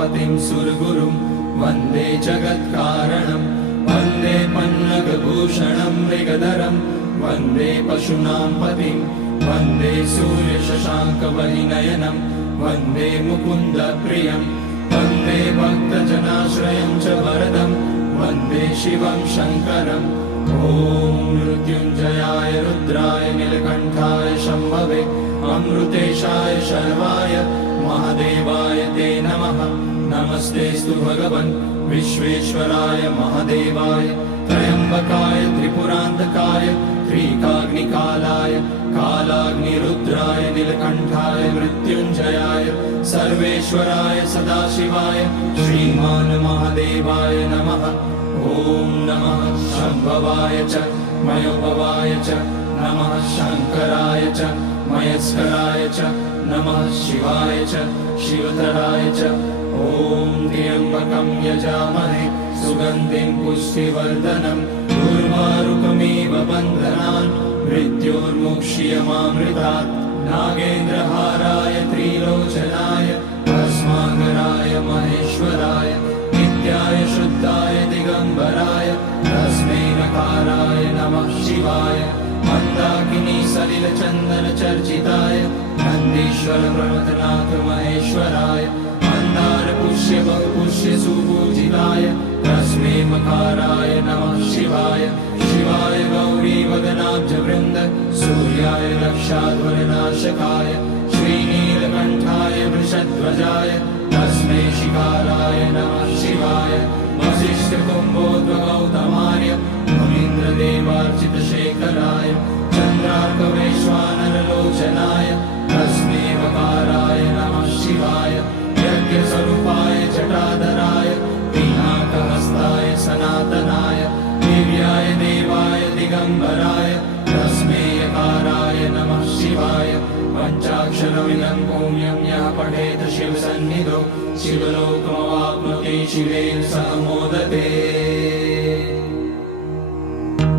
उमापतिं सुरगुरुं वन्दे जगत्कारणं वन्दे पन्नगभूषणं मृगधरं वन्दे पशूनां पतिं वन्दे सूर्यशशाङ्कवलिनयनं वन्दे मुकुन्दप्रियं वन्दे भक्तजनाश्रयं च वरदं वन्दे शिवं शङ्करम् ॐ मृत्युञ्जयाय रुद्राय नीलकण्ठाय शम्भवे अमृतेशाय शर्वाय महादेवाय ते नमः। नमस्तेऽस्तु भगवन् विश्वेश्वराय महादेवाय त्र्यम्बकाय त्रिपुरान्तकाय त्रिकाग्निकालाय कालाग्निरुद्राय नीलकण्ठाय मृत्युञ्जयाय सर्वेश्वराय सदाशिवाय श्रीमान् महादेवाय नमः। ॐ नमः शम्भवाय च मयोभवाय च नमः शङ्कराय च मयस्कराय च नमः शिवाय च शिवतराय च ॐ त्र्यम्बकं यजामहे सुगन्धिं पुष्टिवर्धनं उर्वारुकमिव बन्धनान् मृत्योर्मुक्ष्यमामृतात् नागेन्द्रहाराय त्रिलोचनाय भस्माङ्गराय महेश्वराय नित्याय शुद्धाय दिगम्बराय तस्मै नकाराय नमः शिवाय मन्दाकिनी सलिलचन्दनचर्चिताय नन्दीश्वर प्रमथनाथ महेश्वराय मन्दारपुष्य बहुपुष्य सुपूजिताय तस्मै मकाराय नमः शिवाय शिवाय गौरीवदनाब्जवृन्द सूर्याय रक्षाध्वरनाशकाय श्रीनीलकण्ठाय वृषध्वजाय तस्मै शिकाराय नमः शिवाय वसिष्ठकुम्भोद्भगौतमार्य मुनीन्द्रदेवार्चितशेखराय चन्द्रार्कवैश्वानरलोचनाय तस्मै वकाराय नमः शिवाय यज्ञस्वरूपाय जटाधराय पिनाकहस्ताय सनातनाय दिव्याय देवाय दिगम्बराय तस्मै यकाराय नमः शिवाय पञ्चाक्षरमिदं पुण्यं यः पठेत शिवसन्निधौ शिवलोकमवाप्नोति शिवेन सह मोदते।